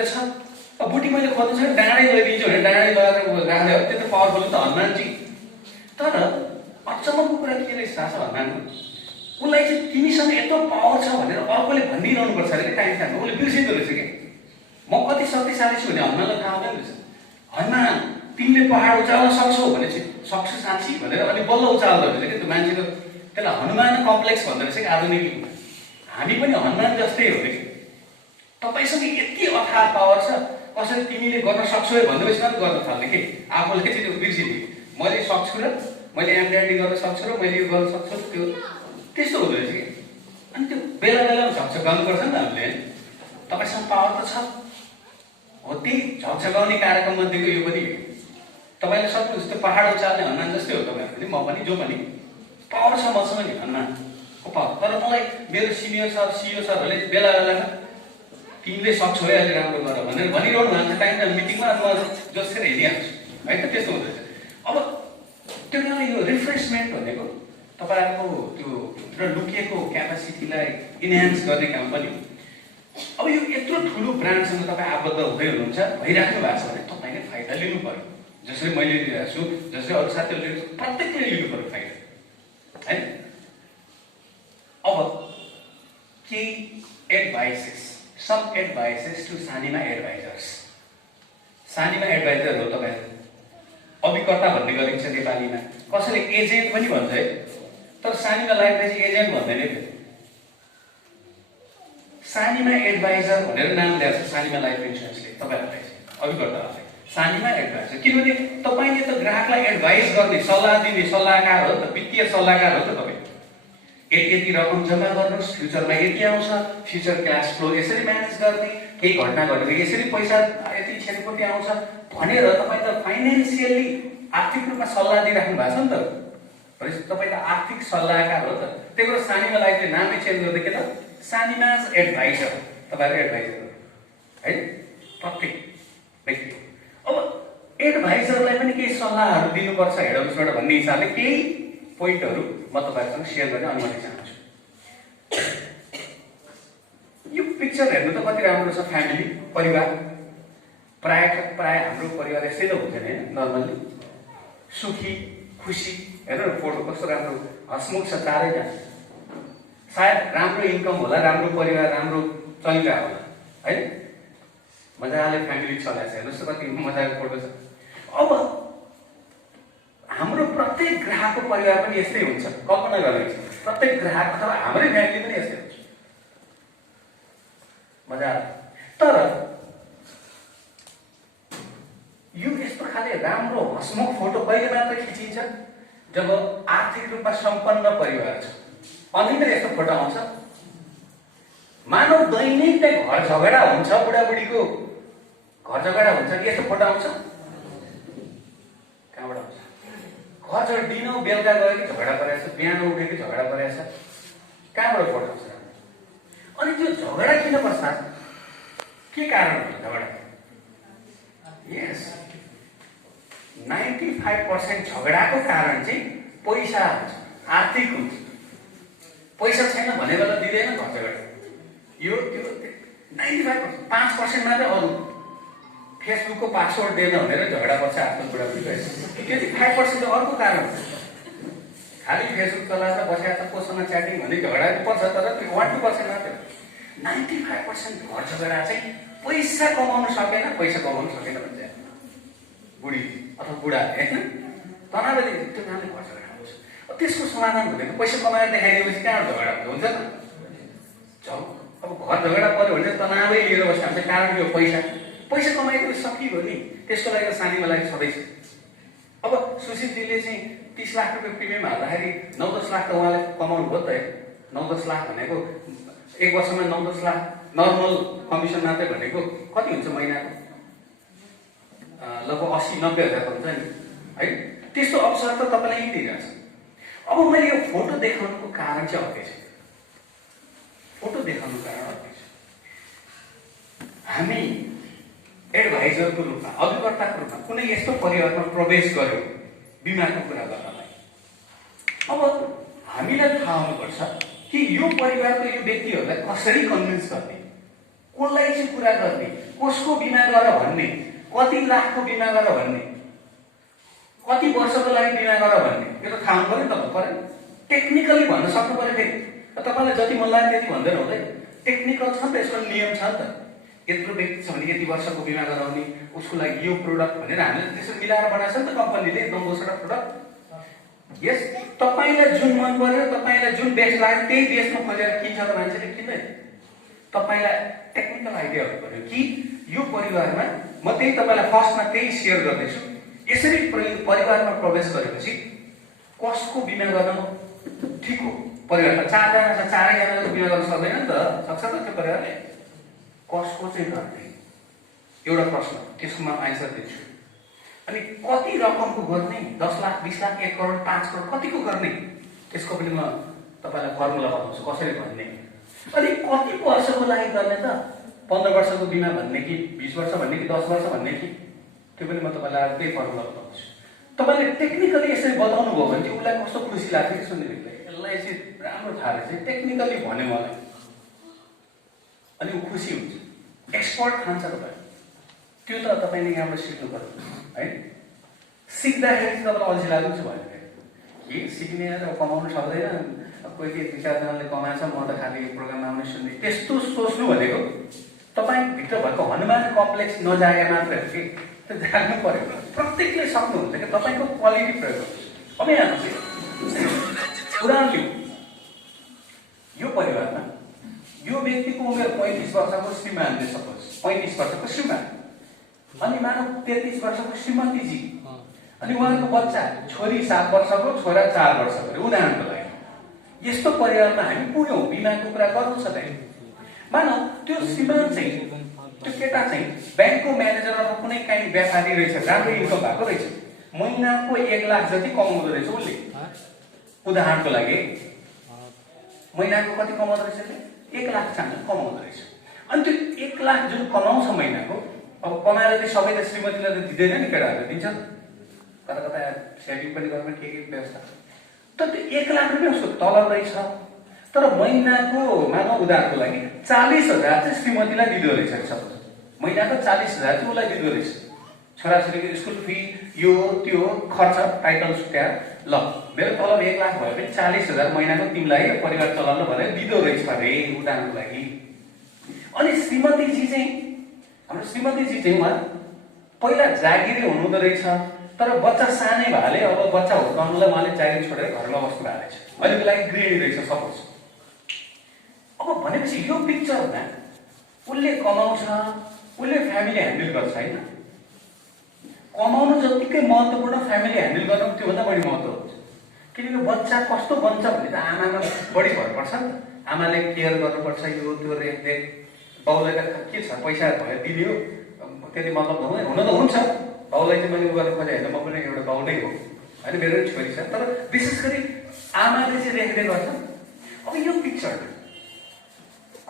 त्यो छ। अब बुटी मैले खोज्नु छ डाँडै गइदिन्छु भने डाँडै लगाएर राख्दै हो, त्यो त पावरफुल त हनुमान जी। तर अचम्मको कुरा के रहेछ थाहा छ हनुमानको? उसलाई चाहिँ तिमीसँग यत्रो पावर छ भनेर अर्कोले भनिरहनु पर्छ अरे टाइम टाइममा, उसले बिर्सिँदो रहेछ क्या। म कति शक्तिशाली छु भने हनुमानलाई थाहा हुँदैन रहेछ। हनुमान तिमीले पहाड उचाल्न सक्छौ भनेपछि सक्छु साँच्ची भनेर अनि बल्ल उचाल्दो रहेछ क्या त्यो मान्छेको। त्यसलाई हनुमान कम्प्लेक्स भन्दो रहेछ कि आधुनिक युगमा। हामी पनि हनुमान जस्तै हो कि तपाईसँग यति अथाह पावर छ, कसरी तिमीले गर्न सक्छौ भन्दैपछि मात्रै गर्न थाल्ने कि आफूले चाहिँ त्यो बिर्सिदिए मैले सक्छु र मैले एमड्याडी गर्न सक्छु र मैले यो गर्न सक्छु त्यो त्यस्तो हुँदो रहेछ कि। अनि त्यो बेला बेलामा झकझकाउनुपर्छ नि त हामीले। तपाईँसँग पावर त छ हो, त्यही झकझकाउने कार्यक्रम मध्येको यो पनि हो। तपाईँले सक्नुहुन्छ त्यो पहाड उचाल्ने हनुमान जस्तै हो तपाईँहरू पनि, म पनि, जो पनि पावर छ मसँग नि हनुमानको पावर। तर मलाई मेरो सिनियर सर सिओ सरहरूले बेला बेलामा तिमीले सक्छौ है अलि राम्रो गर भनेर भनिरहनु भएको टाइम टाइम मिटिङमा म जसरी हिँडिहाल्छु है त। त्यस्तो हुँदैछ। अब त्यो बेला यो रिफ्रेसमेन्ट भनेको तपाईँहरूको त्यो भित्र लुकिएको क्यापासिटीलाई इन्हान्स गर्ने काम पनि हो। अब यो यत्रो ठुलो ब्रान्डसँग तपाईँ आबद्ध हुँदै हुनुहुन्छ, भइराख्नु भएको छ भने तपाईँले फाइदा लिनु पर्यो। जसरी मैले लिइरहेको छु, जसरी अरू साथीहरूले लिएको छ, प्रत्येकले लिनु पर्यो फाइदा है। अब केही advices, some advices to Sanima advisers. Sanima adviser हो तपाईँहरू, अभिकर्ता भन्ने गरिन्छ नेपालीमा, कसैले एजेन्ट पनि भन्छ है, तर सानिमा लाइफलाई चाहिँ एजेन्ट भन्दैन फेरि। सानिमा एडभाइजर भनेर नाम दिएको छ सानिमा लाइफ इन्सुरेन्सले तपाईँहरूलाई चाहिँ, अभिकर्ताहरूलाई सानिमा एडभाइजर। किनभने तपाईँले त ग्राहकलाई एडभाइस गर्ने, सल्लाह दिने सल्लाहकार हो नि त, वित्तीय सल्लाहकार हो त तपाईँ। यति रकम जम्मा गर्नुहोस्, फ्युचरमा यति आउँछ, फ्युचर क्यास फ्लो यसरी म्यानेज गर्ने, केही घटना घटेको यसरी पैसा यति क्षतिपूर्ति आउँछ भनेर तपाईँ त फाइनेन्सियली आर्थिक रूपमा सल्लाह दिइराख्नु भएको छ नि त। भनेपछि तपाईँ त आर्थिक सल्लाहकार हो त। त्यही भएर सानिमा लाइफले नामै चेन्ज गर्दै के त सानिमाज एडभाइजर, तपाईँहरू एडभाइजर है प्रत्येक व्यक्ति। अब एडभाइजरलाई पनि केही सल्लाहहरू दिनुपर्छ हेड अफिसबाट भन्ने हिसाबले केही पोइन्टहरू म तपाईँहरूसँग सेयर गर्ने अनुमति चाहन्छु। यो पिक्चर हेर्नु त कति राम्रो छ, फ्यामिली परिवार। प्राय हाम्रो परिवार यस्तै त हुन्छ नि होइन, नर्मल्ली सुखी खुसी। हेर्नु फोटो कस्तो राम्रो हसमुख छ चारैजना। सायद राम्रो इन्कम होला, राम्रो परिवार, राम्रो चलिरहेको होला है, मजाले फ्यामिली चलाएको छ। हेर्नुहोस् त कति मजाको फोटो छ। अब हाम्रो प्रत्येक ग्राहकको परिवार पनि यस्तै हुन्छ, कल्पना गर्नुहोस्। प्रत्येक ग्राहक अथवा हाम्रै फ्यामिली पनि यस्तै हुन्छ मजाले। तर यो यस्तो खाले राम्रो हसमुख फोटो कहिले मात्र खिचिन्छ जब आर्थिक रूपमा सम्पन्न परिवार छ, अनि त यस्तो फोटो आउँछ। मानव दैनिक नै घर झगडा हुन्छ, बुढाबुढीको घर झगडा हुन्छ, यस्तो फोटो आउँछ कहाँबाट आउँछ? घर झगडा दिनौ बेलुका गयो कि झगडा परेको छ, बिहान उठ्यो कि झगडा परेको छ, कहाँबाट फोटो आउँछ? अनि त्यो झगडा किन पर्छ? के कारण हो झगडा? यस 95% झगडाको कारण चाहिँ पैसा हुन्छ, आर्थिक हुन्छ। पैसा छैन भने बेला दिँदैन घर झगडा। यो त्यो 95%, 5% मात्रै अरू फेसबुकको पासवर्ड दिएन भनेर झगडा पर्छ आजकल बुढाबुढी। त्यो चाहिँ 5% अर्को कारण हुन्छ। खालि फेसबुक चलाएर बसेर त कोसँग च्याटिङ भन्ने झगडा पर्छ, तर त्यो 1-2% मात्रै। 95% घर झगडा चाहिँ पैसा कमाउनु सकेन, पैसा कमाउनु सकेन भन्छ बुढी अथवा बुढा होइन, तनावले त्यो कारणले घर झगडा आउँछ। त्यसको समाधान हुँदैन। पैसा कमाएर देखाइदिएपछि कहाँ झगडा हुन्छ त? अब घर झगडा पऱ्यो भने तनावै लिएर बस्छ हुन्छ, कारण के हो? पैसा कमाएको सकियो नि। त्यसको लागि सानीमा लागि छँदैछ। अब सुशीलजीले चाहिँ 30 लाख रुपियाँ प्रिमियम हाल्दाखेरि 9-10 लाख त उहाँले कमाउनु भयो त। 9-10 लाख भनेको एक वर्षमा 9-10 लाख नर्मल कमिसन मात्रै भनेको कति हुन्छ महिनाको? लगभग 80-90 हजार त हुन्छ नि है। त्यस्तो अवसर त तपाईँलाई दिइरहेछ। अब मैले यो फोटो देखाउनुको कारण चाहिँ अर्कै छ। फोटो देखाउनुको कारण अर्कै छ। हामी एडभाइजरको रूपमा, अभिकर्ताको रूपमा कुनै यस्तो परिवारमा प्रवेश गर्यौँ बिमाको कुरा गर्नलाई। अब हामीलाई थाहा हुनुपर्छ कि यो परिवारको यो व्यक्तिहरूलाई कसरी कन्भिन्स गर्ने, कसलाई चाहिँ कुरा गर्ने, कसको बिमा गर भन्ने, कति लाखको बिमा गर भन्ने, कति वर्षको लागि बिमा गर भन्ने, यो त थाहा हुनु पर्यो नि त परेन। टेक्निकली भन्न सक्नु पर्यो। फेरि तपाईँलाई जति मन लाग्यो त्यति भन्दैन हुँदैन। टेक्निकल छ नि त, यसको नियम छ नि त। यत्रो व्यक्ति छ भने यति वर्षको बिमा गराउने, उसको लागि यो प्रोडक्ट भनेर हामीले त्यसो मिलाएर बनाएको छ नि त कम्पनीले नम्बरबाट प्रोडक्ट। यस, तपाईँलाई जुन मन पर्यो, तपाईँलाई जुन बेस्ट लाग्यो त्यही बेस्टमा खोजेर किन्छ त मान्छेले किन्दैन। तपाईँलाई टेक्निकल आइडिया हुनु पर्यो कि यो परिवारमा म त्यही तपाईँलाई फर्स्टमा त्यही सेयर गर्दैछु। यसरी परिवारमा प्रवेश गरेपछि कसको बिमा गर्न ठिक हो? परिवारमा 4 जना छ, 4 जनाको बिमा गर्न सक्दैन नि त, सक्छ त त्यो परिवारले? कसको चाहिँ गर्ने एउटा प्रश्न, त्यसको म आन्सर दिन्छु। अनि कति रकमको गर्ने, 10 लाख, 20 लाख, 1 करोड, 5 करोड कतिको गर्ने, त्यसको पनि म तपाईँलाई फर्मुला बताउँछु कसरी भन्ने। अनि कति वर्षको लागि गर्ने त, 15 वर्षको बिमा भन्ने कि 20 वर्ष भन्ने कि 10 वर्ष भन्ने कि, त्यो पनि म तपाईँलाई त्यही फर्मुला बताउँछु। तपाईँले टेक्निकली यसरी बताउनु भयो भने चाहिँ उसलाई कस्तो खुसी लाग्छ कि सुन्नेबित्तिकै, यसलाई चाहिँ राम्रो थाहा रहेछ टेक्निकली भन्यो मलाई, अनि ऊ खुसी हुन्छ। एक्सपर्ट खान्छ तपाईँ, त्यो त तपाईँले यहाँबाट सिक्नु पर्यो है। सिक्दाखेरि चाहिँ तपाईँलाई अल्छी लाग्नु छ भने के सिक्ने र कमाउनु सक्दैन, कोही के 2-4 जनाले कमाएछ म त खालि प्रोग्राममा आउने सुन्ने, त्यस्तो सोच्नु भनेको तपाईँभित्र भएको हनुमान कम्प्लेक्स नजागे मात्रै हो कि, त्यो जाग्नु पर्यो। प्रत्येकले सक्नुहुन्छ कि तपाईँको क्वालिटी प्रयोग गर्नुहोस्। अब यहाँ उदाहरण लिउँ, यो परिवारमा यो व्यक्तिको उमेर 35 वर्षको श्रीमान ले सपोज, 35 वर्षको श्रीमान, अनि मानव 33 वर्षको श्रीमतीजी, अनि उहाँको बच्चा, छोरी 7 वर्षको, छोरा 4 वर्षको, उदाहरणको लागि यस्तो परिवारमा हामी पुग्यौँ, बिमाको कुरा गर्नु छ त। मानव त्यो श्रीमान चाहिँ, त्यो केटा चाहिँ ब्याङ्कको म्यानेजर अथवा कुनै काहीँ व्यापारी रहेछ, राम्रो इन्कम भएको रहेछ, महिनाको 1 लाख जति कमाउँदो रहेछ उसले। उदाहरणको लागि महिनाको कति कमाउँदो रहेछ, 1 लाख चाँडो कमाउँदो रहेछ। अनि त्यो 1 लाख जुन कमाउँछ महिनाको, अब कमाएर चाहिँ सबै त श्रीमतीलाई त दिँदैन नि, केटाहरूले दिन्छ, कता कता सेभिङ पनि गर्न के व्यवस्था। तर त्यो 1 लाख रुपियाँ उसको तलब रहेछ, तर महिनाको मानव उदाहरणको लागि 40,000 चाहिँ श्रीमतीलाई दिँदो रहेछ। सपोज महिनाको 40,000 चाहिँ उसलाई दिँदो रहेछ, छोराछोरीको स्कुल फी, यो त्यो खर्च, टाइटल सुत्या, ल मेरो तलब 1 लाख भयो भने 40,000 महिनाको तिमीलाई परिवार चलाउनु भनेर दिँदो रहेछ अरे उदाहरणको लागि। अनि श्रीमतीजी चाहिँ, हाम्रो श्रीमतीजी चाहिँ उहाँ पहिला जागिरी हुनुहुँदो रहेछ, तर बच्चा सानै भएले अब बच्चा हुर्काउनुलाई उहाँले जागिर छोडेर घरमा बस्नु भएको रहेछ, अहिलेको लागि गृहिणी रहेछ सपोज। अब भनेपछि यो पिक्चरमा उसले कमाउँछ, उसले फ्यामिली ह्यान्डल गर्छ होइन। कमाउनु जतिकै महत्त्वपूर्ण फ्यामिली ह्यान्डल गर्नु त्योभन्दा बढी महत्त्व हुन्छ, किनकि बच्चा कस्तो बन्छ भने त आमामा बढी भर पर्छ नि त। आमाले केयर गर्नुपर्छ, यो त्यो रेखदेख, बाउलाई त के छ पैसा भयो दिने हो, त्यति मतलब हुन त हुन्छ। बाउलाई चाहिँ मैले उ गर्न खोजेँ होइन, म पनि एउटा बाउ नै हो होइन, मेरो छोरी छ, तर विशेष गरी आमाले चाहिँ रेखदेख गर्छ। अब यो पिक्चर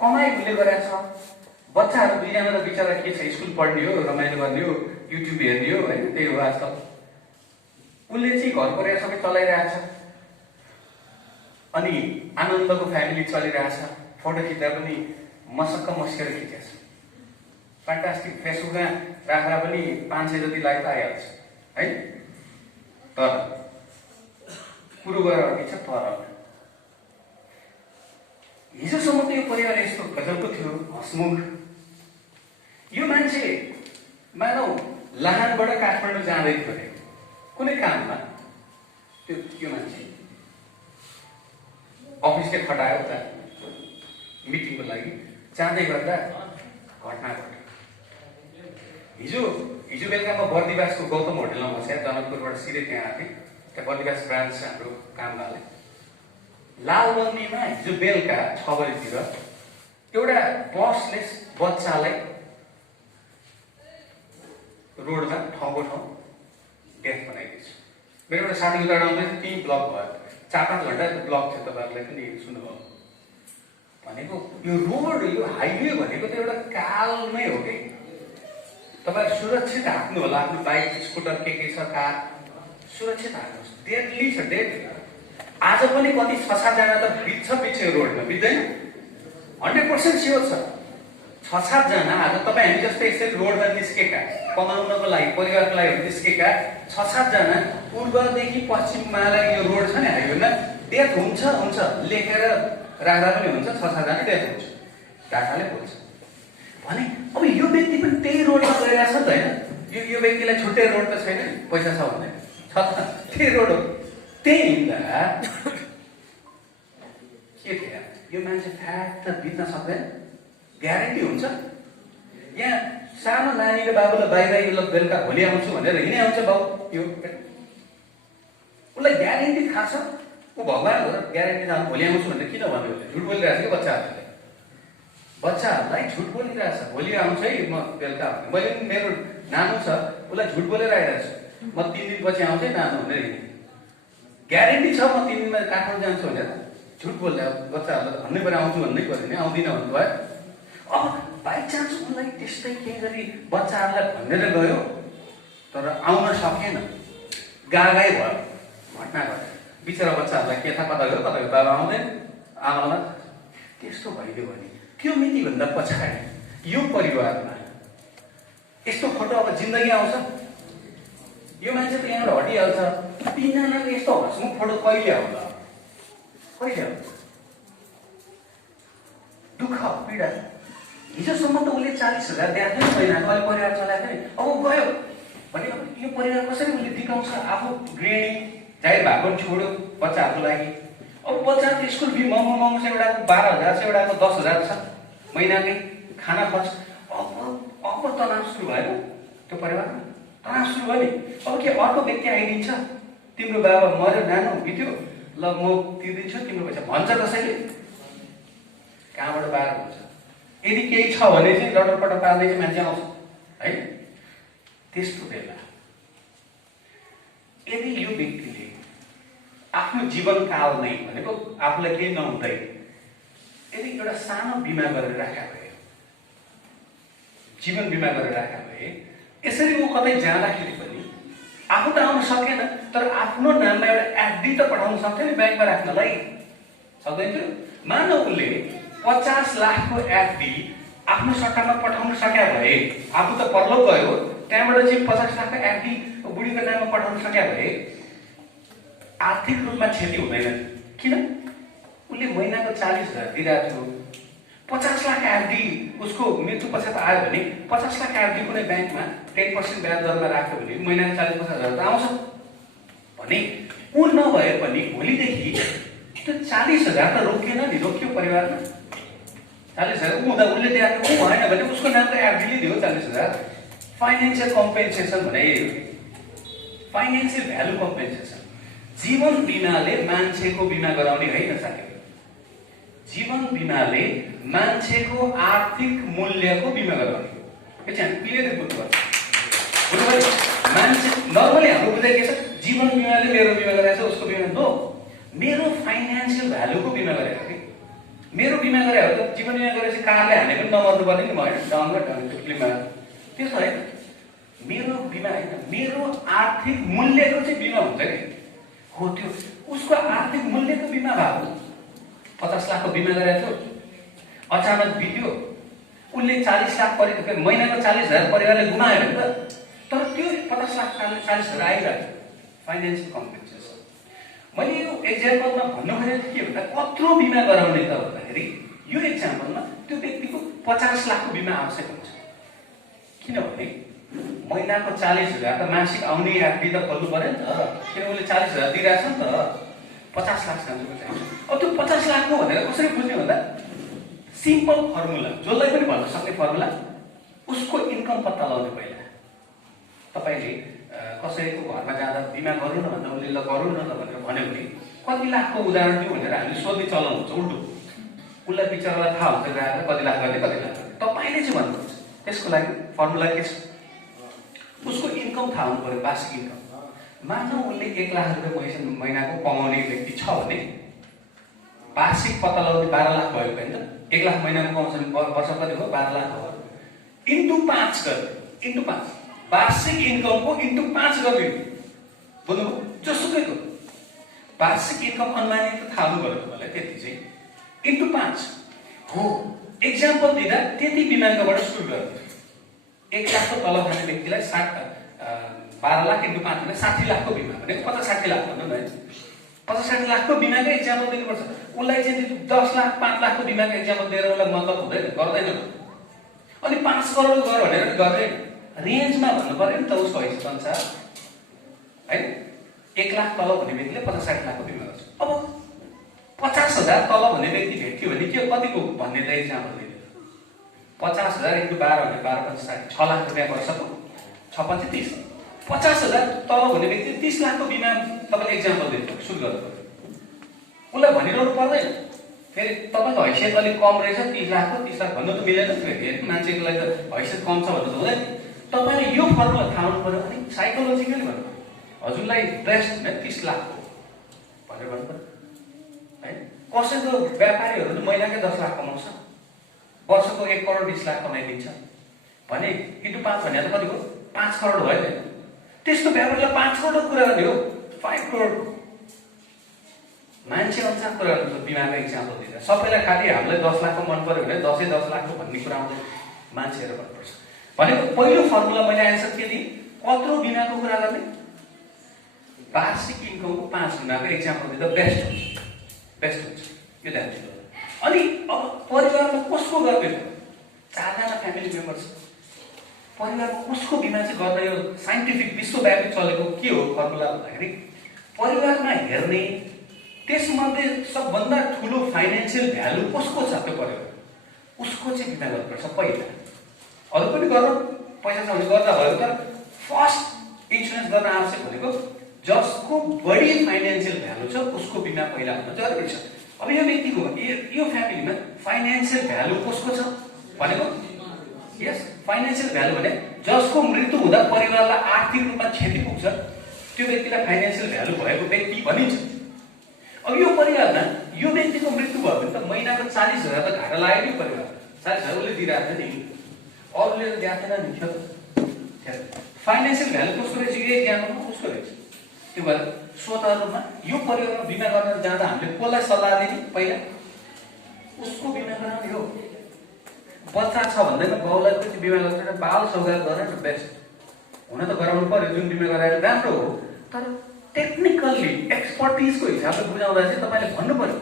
कमाइ उसले गरेको छ, बच्चाहरू 2 जना त बिचरा के छ, स्कुल पढ्ने हो, रमाइलो गर्ने हो, युट्युब हेर्ने हो होइन, त्यही हो आजकल। उसले चाहिँ घर परिवार सबै चलाइरहेछ, अनि आनन्दको फ्यामिली चलिरहेछ, फोटो खिच्दा पनि मसक्क मस्केर खिचेछ, फ्यान्टास्टिक। फेसबुकमा राखेर पनि 500 जति लाइक आइहाल्छ है। तर कुरो गरेर के छ, तर हिजोसम्म त यो परिवार यस्तो गजबको थियो, हसमुख। यो मान्छे मानौ लाहानबाट काठमाडौँ जाँदै थियो अरे कुनै काममा, त्यो मान्छे अफिसले खटायो उता मिटिङको लागि, जाँदै गर्दा घटना घट्यो। हिजो बेलुका म बर्दिवासको गौतम होटेलमा बसेँ, जनकपुरबाट सिधै त्यहाँ आएको थिएँ, त्यहाँ बर्दिवास ब्रान्च हाम्रो काम गर्दै। लालबन्दीमा हिजो बेलुका 6 बजीतिर एउटा बसले बच्चालाई रोडमा ठाउँको ठाउँ डेथ बनाइदिएछ। मेरो एउटा साथीको गाडी आउँदै त्यहीँ ब्लक भयो, 4-5 घन्टा ब्लक थियो। तपाईँहरूले पनि सुन्नुभयो भनेको, यो रोड, यो हाइवे भनेको त एउटा काल नै हो कि। तपाईँ सुरक्षित हाँक्नु होला, आफ्नो बाइक, स्कुटर के छ, कार सुरक्षित हाँक्नुहोस्। डेडली छ, डेडली। आज पनि कति 6-7 जना त बित्छ रोडमा, बित्दैन, 100% स्योर छ। 6-7 जना आज तपाईँ हामी जस्तै यसरी रोडमा निस्केका, कमाउनको लागि परिवारको लागि निस्केका 6-7 जना पूर्वदेखि पश्चिममालाई यो रोड छ नि हाइवेमा डेथ हुन्छ लेखेर राख्दा पनि हुन्छ। 6-7 जना डेथ हुन्छ, डाटाले बोल्छ भने। अब यो व्यक्ति पनि त्यही रोडमा गइरहेछ नि त होइन? यो व्यक्तिलाई छुट्टै रोड त छैन नि, पैसा छ भने छ त, त्यही रोड हो। त्यही हिँड्दा के थियो, यो मान्छे फ्याट बित्न सक्दैन, ग्यारेन्टी हुन्छ। यहाँ सानो नानीले बाबुलाई बाई ल बेलुका भोलि आउँछु भनेर हिँडे आउँछ बाउ, यो उसलाई ग्यारेन्टी थाहा छ, ऊ भगवान् हो र ग्यारेन्टी थाहा भोलि आउँछु भनेर किन भन्यो? झुट बोलिरहेको छ कि बच्चाहरूलाई झुट बोलिरहेछ, भोलि आउँछ है म बेलुका भने। मैले पनि मेरो नानु छ, उसलाई झुट बोलेर आइरहेको छु, म 3 दिनपछि आउँछ है नानु भनेर हिँड्ने ग्यारेन्टी छ, म 3 दिनमा काठमाडौँ जान्छु भनेर झुट बोल्दा बच्चाहरूलाई भन्नै पऱ्यो, आउँछु भन्नै पऱ्यो नि, आउँदिनँ भन्नुभयो। अब बाइचान्स उसलाई त्यस्तै केही गरी बच्चाहरूलाई भनेर गयो तर आउन सकेन, गागाइ भयो, घटना घट्यो। बिचरा बच्चाहरूलाई के थाहा, कता गयो बाबा आउँदैन, आमालाई त्यस्तो भइदियो भने त्यो मितिभन्दा पछाडि यो परिवारमा यस्तो फोटो अब जिन्दगी आउँछ? यो मान्छे त यहाँबाट हटिहाल्छ। तिनजनाको यस्तो हसमुख फोटो कहिले आउँला? कहिले आउँछ? दुःख पीडा। हिजोसम्म त उसले 40,000 दिएको थियो महिनाको, अहिले परिवार चलाएको थियो नि, अब गयो भने यो परिवार कसरी उसले टिकाउँछ? आफू गृहिणी जाहिर भएको छोड्यो बच्चाहरूको लागि। अब बच्चाको स्कुल फी महँगो छ, एउटाको 12,000 छ, एउटाको 10,000 छ महिनाकै खाना खर्च। अब तनाव सुरु भयो त्यो परिवारमा, तनाव सुरु भयो नि। अब के अर्को व्यक्ति आइदिन्छ, तिम्रो बाबा मर्यो, नानो बित्यो, ल म तिर्दिन्छु तिम्रो पैसा भन्छ कसैले? कहाँबाट बाह्र हुन्छ? यदि केही छ भने चाहिँ लटरपटर पार्दै चाहिँ मान्छे आउँछ है। त्यस्तो बेला यदि यो व्यक्तिले आफ्नो जीवनकाल नै भनेको आफूलाई केही नहुँदै यदि एउटा सानो बिमा गरेर राखेका भए, जीवन बिमा गरेर राखेका भए, यसरी ऊ कतै जाँदाखेरि पनि आफू त आउन सकेन तर आफ्नो नाममा एउटा एफडी त पठाउन सक्थ्यो नि ब्याङ्कमा राख्नलाई, सक्दैन थियो? मानव उसले 50 लाखको एफडी आफ्नो सट्टामा पठाउन सके भए, आफू त परलोक गयो, त्यहाँबाट चाहिँ 50 लाखको एफडी बुढीको नाममा पठाउन सके भए आर्थिक रूपमा क्षति हुँदैन। किन? उसले महिनाको 40,000 दिइरहेको थियो। 50 लाख एफडी उसको मृत्यु पश्चात आयो भने 50 लाख एफडी कुनै ब्याङ्कमा 10% ब्याज दरमा राख्यो भने महिनाको 40-50,000 त आउँछ भने ऊ नभए पनि भोलिदेखि त्यो 40,000 त रोकिएन नि, रोकियो परिवारमा। 40,000 ऊ हुँदा उसले दिएको ऊ भएन भने उसको नामको एफडीले दियो 40,000। फाइनेन्सियल कम्पेन्सेसन भने फाइनेन्सियल भ्यालु कम्पेन्सेसन। जीवन बिमाले मान्छेको बिमा गराउने होइन साथीहरू, जीवन बिमाले मान्छेको आर्थिक मूल्यको बिमा गराउने हो। यो चाहिँ क्लियरली बुझ्नुपर्छ। मान्छे नर्मली हाम्रो बुझाइ के छ? जीवन बिमाले मेरो बिमा गराएको छ, उसको बिमा नो, मेरो फाइनेन्सियल भ्यालुको बिमा गरेको कि मेरो बिमा गरे हो त जीवन बिमा गरेपछि कारले हाने पनि नमर्नु पर्ने नि, भएन डङ्ग बिमा त्यो छ होइन। मेरो बिमा होइन, मेरो आर्थिक मूल्यको चाहिँ बिमा हुन्छ कि हो, त्यो उसको आर्थिक मूल्यको बिमा भएको। 50 लाखको बिमा गरेको थियो, अचानक बित्यो, उसले 40 लाख महिनाको 40,000 परिवारले गुमायो भने त, तर त्यो 50 लाख 40,000 आइरहेको फाइनेन्सियल कम्पेन्सेसन। मैले यो एक्जाम्पलमा भन्नु खोजेको के भन्दा कत्रो बिमा गराउने त भन्दाखेरि यो एक्जाम्पलमा त्यो व्यक्तिको 50 लाखको बिमा आवश्यक हुन्छ। किनभने महिनाको 40,000 त मासिक आउने एफडी त खोल्नु पर्यो नि त, किन उसले 40,000 दिइरहेछ नि त, 50 लाख चाहिन्छ। अब त्यो 50 लाखको भनेर कसरी बुझ्ने भन्दा सिम्पल फर्मुला, जसलाई पनि भन्न सक्ने फर्मुला, उसको इन्कम पत्ता लगाउने। पहिला तपाईँले कसैको घरमा जाँदा बिमा गरौँ न भन्दा उसले ल गरौँ न त भनेर भन्यो भने कति लाखको उदाहरण दिउँ भनेर हामीले सोध्ने चलन हुन्छ उल्टो। उसलाई बिचरालाई थाहा हुन्छ गएर कति लाख गर्ने कति लाख गर्ने, तपाईँले चाहिँ भन्नुहुन्छ। त्यसको लागि फर्मुला के छ? उसको इन्कम थाहा हुनु पर्यो, वार्षिक इन्कम। मानव उसले 1 लाख रुपियाँ महिनाको कमाउने व्यक्ति छ भने वार्षिक पत्ता लगाउने 12 लाख भयो होइन त? 1 लाख महिनाको कमाउँछ भने वर्ष कति भयो? 12 लाख भयो। इन्टु 5 गर्यो, इन्टु 5 वार्षिक इन्कमको इन्टु 5 गरिदिनु। बुझ्नुभयो? जोसुकैको वार्षिक इन्कम अनुमानित थाहा हुनु पर्यो तपाईँलाई, त्यति चाहिँ इन्टु 5 हो। एक्जाम्पल दिँदा त्यति बिमाकोबाट सुरु गर्नु। 1 लाखको तल खाने व्यक्तिलाई 12 लाख इन्टु 5 भने 60 लाखको बिमा भनेको 50-60 लाख भन्नु न है। 50-60 लाखको बिमाको एक्जाम्पल दिनुपर्छ। उसलाई चाहिँ 10 लाख 5 लाखको बिमाको एक्जाम्पल दिएर उसलाई मतलब हुँदैन, गर्दैन। अनि 5 करोड गर भनेर गर्दैन, रेन्जमा भन्नु पर्यो नि त उसको हैसियत अनुसार हैन। 1 लाख तल भन्ने व्यक्तिले 50-60 लाखको बिमा गर्छ। अब 50,000 तल भन्ने व्यक्ति भेट्यो भने के कतिको भन्ने त एक्जाम्पल दिनु। 50,000 इन्टु 12 भने 12-5-60 6 लाख रुपियाँ वर्षको 6-5-30। 50,000 तल भन्ने व्यक्ति 30 लाखको बिमा तपाईँले एक्जाम्पल दिनु सुरु गर्नु पर्यो। उसलाई भनिरहनु पर्दैन फेरि तपाईँको हैसियत अलिक कम रहेछ 30 लाखको 30 लाख भन्नु त मिलेन फेरि मान्छेको लागि त हैसियत कम छ भन्नु त हुँदैन। तपाईँले यो फर्मुला थाहा हुनु पर्यो। अनि साइकोलोजिकली भन्नु हजुरलाई बेस्ट हुने 30 लाखको भनेर भन्नु पर्यो है। कसैको व्यापारीहरू त महिनाकै 10 लाख कमाउँछ, वर्षको 1 करोड 20 लाख कमाइदिन्छ भने इन्टु 5 भने त कतिको 5 करोड भयो नि। त्यस्तो व्यापारीलाई 5 करोडको कुरा गर्ने हो 5 करोड मान्छे अनुसार कुरा गर्नु। बिमाको एक्जाम्पल दिँदा सबैलाई खालि हामीलाई 10 लाखको मन पर्यो भने 10 लाखको भन्ने कुरा आउँदैन, मान्छेहरू भन्नुपर्छ भनेको। पहिलो फर्मुला मैले आन्सर के दिएँ, कत्रो बिमाको कुरा गर्ने, वार्षिक इन्कमको 5 गुणाको एक्जाम्पल दिँदा बेस्ट हुन्छ यो ध्यान दिनु। अनि अब परिवारमा कसको गर्ने त 4 जना फ्यामिली मेम्बर छ, परिवारमा कसको बिमा चाहिँ गर्दा यो साइन्टिफिक विश्वव्यापी चलेको के हो फर्मुला भन्दाखेरि परिवारमा हेर्ने त्यसमध्ये सबभन्दा ठुलो फाइनेन्सियल भ्यालु कसको छ त्यो परिवार उसको चाहिँ बिमा गर्नुपर्छ पहिला। अरू पनि गर्नु पैसा छ भने गर्दा भयो, तर फर्स्ट इन्सुरेन्स गर्न आवश्यक भनेको जसको बढी फाइनेन्सियल भ्यालु छ उसको बिमा पहिला हुन जरुरी छ। अब यो व्यक्तिको यो फ्यामिलीमा फाइनेन्सियल भ्यालु कसको छ भनेको यस फाइनेन्सियल भ्यालु भने जसको मृत्यु हुँदा परिवारलाई आर्थिक रूपमा क्षति पुग्छ त्यो व्यक्तिलाई फाइनेन्सियल भ्यालु भएको व्यक्ति भनिन्छ। अब यो परिवारमा यो व्यक्तिको मृत्यु भयो भने त महिनाको 40,000 त घाटा लाग्यो नि परिवार, 40,000 उसले दिइरहेको थियो नि, अरूले त दिएको थिएन नि। फाइनेन्सियल भ्यालु कसको रहेछ यो ज्ञानमा उसको रहेछ। त्यो भएर स्वतः रूपमा यो परिवारमा बिमा गर्न जाँदा हामीले कसलाई सल्लाह दिने पहिला उसको बिमा गराउने हो। बच्चा छ भन्दैन बाउलाई पनि बिमा गर्छ, बाल सौगात गरेर बेस्ट हुन त गराउनु पर्यो, जुन बिमा गराएर राम्रो हो। तर टेक्निकल्ली एक्सपर्टिजको हिसाबले बुझाउँदा चाहिँ तपाईँले भन्नु पर्यो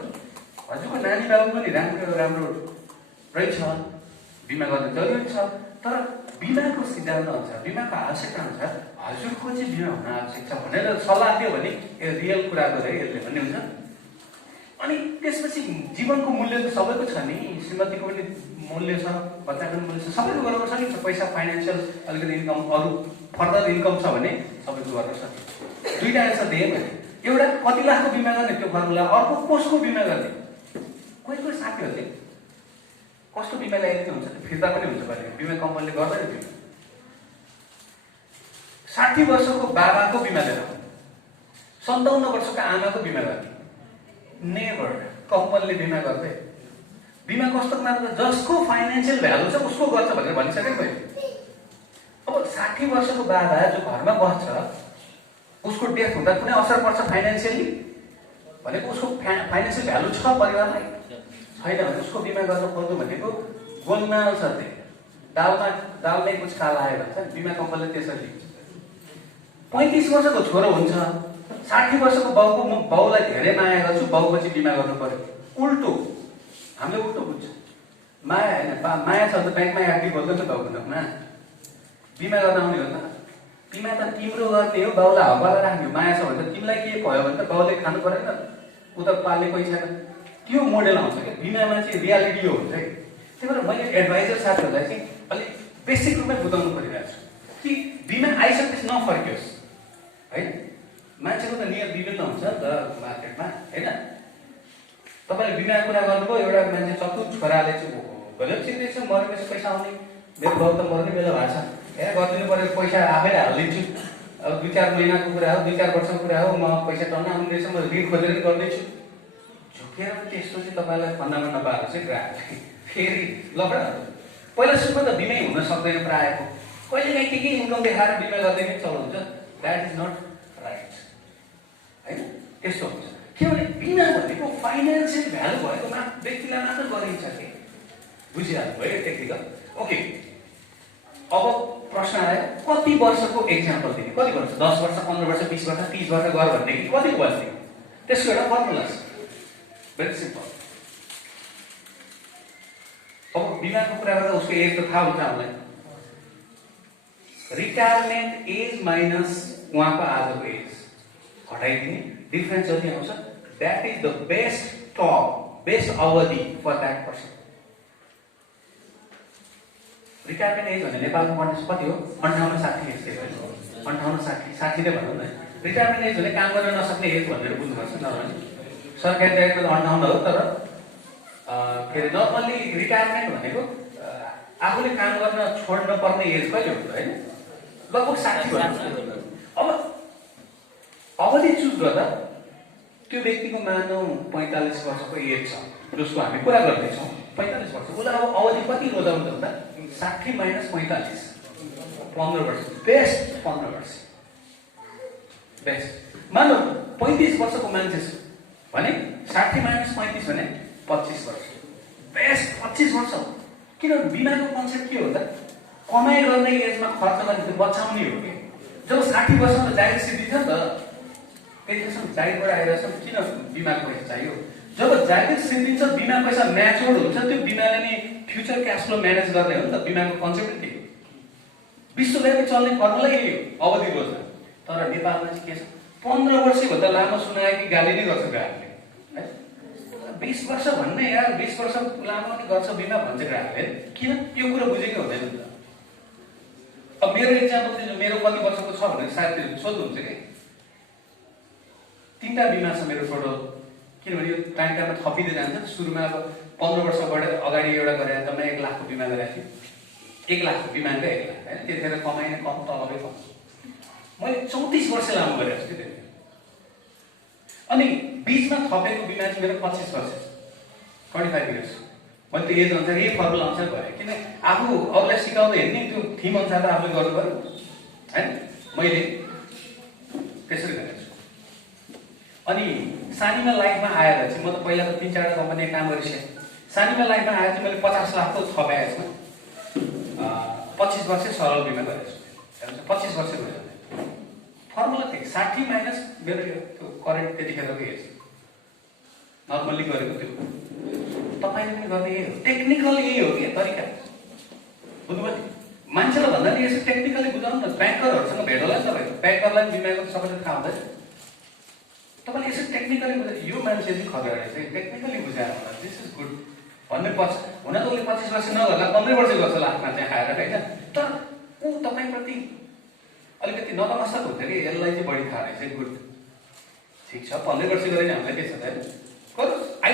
हजुरको नानी बाबु पनि राम्रो रहेछ, बिमा गर्न जरुरी छ। तर बिमाको सिद्धान्त अनुसार बिमाको आवश्यकता अनुसार हजुरको चाहिँ बिमा हुन आवश्यक छ भनेर सल्लाह दियो भने रियल कुरा गरे यसले भन्ने हुन्छ। अनि त्यसपछि जीवनको मूल्य त सबैको छ नि, श्रीमतीको पनि मूल्य छ, बच्चाको पनि मूल्य छ, सबैको गर्नु छ नि। पैसा फाइनेन्सियल अलिकति इन्कम अरू फर्दर इन्कम छ भने सबैको गर्नु छ। दुईटा आन्सर दिएँ मैले, एउटा कति लाखको बिमा गर्ने त्यो फर्मुला, अर्को कसको बिमा गर्ने। कोही साथीहरूले कस्तो बिमा ल्याएको हुन्छ फिर्ता पनि हुन्छ भने बिमा कम्पनीले गर्दैन बिमा। 60 वर्षको बाबाको बिमा लिएर 57 वर्षको आमाको बिमा गर्ने नेभर कम्पनीले बिमा गर्दै। बिमा कस्तो मात्र जसको फाइनेन्सियल भ्यालु छ उसको गर्छ भनेर भनिसकेँ मैले। अब 60 वर्षको बाबा जो घरमा बस्छ उसको डेथ हुँदा कुनै असर पर्छ फाइनेन्सियली भनेको उसको फाइनेन्सियल भ्यालु छ परिवारलाई छैन भने उसको बिमा गर्न खोज्नु भनेको गोलमाल छ। त्यही दालमै कुछ काला आयो भन्छ बिमा कम्पनीले त्यसरी लिन्छ। 35 वर्षको छोरो हुन्छ, 60 वर्षको बाउको म बाउलाई धेरै माया गर्छु बाउको चाहिँ बिमा गर्नु पर्यो। उल्टो हामीले उल्टो बुझ्छ, माया होइन माया छ भने ब्याङ्कमा एफडी खोल्दैन नि बाउको नाममा, बिमा गर्न आउने हो त। बिमा त तिम्रो गर्ने हो, बाउलाई हवाला राख्ने हो। माया छ भने त तिमीलाई के भयो भने त बाउले खानु परेन, उता पाल्ने कोही छैन, त्यो मोडेल आउँछ क्या बिमामा चाहिँ। रियालिटी यो हुन्छ है। त्यही भएर मैले एडभाइजर साथीहरूलाई चाहिँ अलिक बेसिक रूपमा बुझाउनु परिरहेको छु कि बिमा आइसकेपछि नफर्कियोस् होइन। मान्छेको त नियत विभिन्न हुन्छ नि त मार्केटमा होइन। तपाईँले बिमा कुरा गर्नुभयो, एउटा मान्छे चतुर छोराले चाहिँ गजब सिक्दैछ, मरेपछि पैसा आउने, मेरो बाउ त मर्ने बेला भएको छ, गरिदिनु पऱ्यो, पैसा आफैले हालिदिन्छु। अब 2-4 महिनाको कुरा हो, 2-4 वर्षको कुरा हो, म पैसा टन्न आउने रहेछ, म ऋण खोजेर गर्दैछु। झुकेर त्यस्तो चाहिँ तपाईँलाई फन्दामा नपाएर चाहिँ ग्राहक फेरि लफडा। पहिला सुरुमा त बिमै हुन सक्दैन प्रायःको, कहिलेकाहीँ के इन्कम देखाएर बिमा गर्दै नै चलाउँछ। द्याट इज नट राइट होइन। त्यस्तो हुन्छ किनभने बिमा भनेको फाइनेन्सियल भ्यालु भएको व्यक्तिलाई मात्र गरिन्छ कि बुझिहाल्नु भयो टेक्निकल। ओके, अब प्रश्न आयो कति वर्षको एक्जाम्पल दिने, कति वर्ष, 10 वर्ष, 15 वर्ष, 20 वर्ष, 30 वर्ष गर भन्ने कि कति वर्ष दिने, त्यसको एउटा फर्मुला छ, भेरी सिम्पल। अब बिमाको कुरा गर्दा उसको एज त थाहा हुन्छ हामीलाई, रिटायरमेन्ट एज माइनस उहाँको आजको एज हटाइदिने, डिफरेन्स जति आउँछ that is the best term, best अवधि for that person. Retirement age भने नेपालको कन्डिसन कति हो, 58-60 एज, 58-60 नै भनौँ न। रिटायरमेन्ट एज भने काम गर्न नसक्ने एज भनेर बुझ्नुपर्छ, नभए सरकारी डाइरेक्टर 58 हो, तर के अरे नर्मल्ली रिटायरमेन्ट भनेको आफूले काम गर्न छोड्न पर्ने एज कहिले हुन्छ होइन, लगभग 60 वर्ष। अब अवधि चुज गर्दा त्यो व्यक्तिको मानौँ 45 वर्षको एज छ जसको हामी कुरा गर्दैछौँ, 45 वर्ष, उसलाई अब अवधि कति रोजाउनु भन्दा 60 माइनस 45, 15 वर्ष, बेस्ट 15 वर्ष बेस्ट। मानौँ 35 वर्षको मान्छे भने 60 माइनस 35 भने 25 वर्ष, बेस्ट 25 वर्ष हो। किनभने बिमाको कन्सेप्ट के हो त, कमाइ गर्ने एजमा खर्च गर्ने बचाउने हो कि। जब 60 वर्षमा जागिर सिद्धिन्छ नि त, पेन्सन जागिरबाट आइरहेछ, किन बिमाको पैसा चाहियो। जब जागिर सिद्धिन्छ, बिमा पैसा म्याच्योर्ड हुन्छ, त्यो बिमाले नि फ्युचर क्यास फ्लो म्यानेज गर्ने हो नि त, बिमाको कन्सेप्ट त्यही हो। विश्वव्यापी चल्ने फर्मुला यही हो, अवधि रोजगार। तर नेपालमा चाहिँ के छ, 15 वर्षभन्दा लामो सुनायो कि गाली नै गर्छ ग्राहकले, 20 वर्ष भन्ने यार, 20 वर्ष लामो नि गर्छ बिमा भन्छ ग्राहकले, किन त्यो कुरा बुझेकै हुँदैन नि त। अब मेरो इक्जाम्पल दिन्छु, मेरो कति वर्षको छ भनेर साथीहरूले सोध्नुहुन्छ कि, 3टा बिमा छ मेरो टोटल, किनभने यो टाइम टाइममा थपिँदै जान्छ। सुरुमा अब 15 वर्षबाट अगाडि एउटा गरेर त मैं 1 लाखको बिमा गरेको थिएँ, 1 लाखको बिमाकै 1 लाख होइन, त्यतिखेर कमाइ नै कम तलबै कम। मैले 34 वर्ष लामो गरेको छु त्यतिखेर। अनि बीचमा थपेको बिमा चाहिँ मेरो 25 वर्ष, 25 इयर्स। मैले त्यो एज अनुसार यही फर्मुला अनुसार गरेँ, किन आफू अरूलाई सिकाउँदै हेर्ने त्यो थिम अनुसार त आफूले गर्नु पर्यो होइन। मैले त्यसरी गरेको छु। अनि सानीमा लाइफमा आएर चाहिँ म त पहिला त 3-4 कम्पनीमा काम गरिसकेँ। सानीमा लाइफमा आएर चाहिँ मैले 50 लाखको थपाएको छु, 25 वर्ष सरल बिमा गरेको छु, 25 वर्ष भयो। फर्मुला थिएँ 60 माइनस मेरो त्यो करेन्ट त्यतिखेरको एज, नर्मल्ली गरेको त्यो। तपाईँले पनि गर्ने यही हो, टेक्निकल यही हो कि तरिका, बुझ्नुभयो नि। मान्छेलाई भन्दा नि यसो टेक्निकली बुझाउनु न। ब्याङ्करहरूसँग भेट होला नि तपाईँको, ब्याङ्करलाई पनि बिमाको सबैले थाहा हुँदैन। तपाईँले यसो टेक्निकली बुझाएर यो मान्छे चाहिँ खगेर चाहिँ टेक्निकली बुझाएर होला, दिस इज गुड भन्ने पछि हुन त उसले 25 वर्ष नगर्ला 15 वर्ष गर्छ लास्टमा चाहिँ आएर होइन। तर ऊ तपाईँप्रति अलिकति नतमस्तक हुन्छ कि यसलाई चाहिँ बढी थाहा रहेछ, गुड ठिक छ, 15 वर्ष गरे नि हामीलाई के छ त।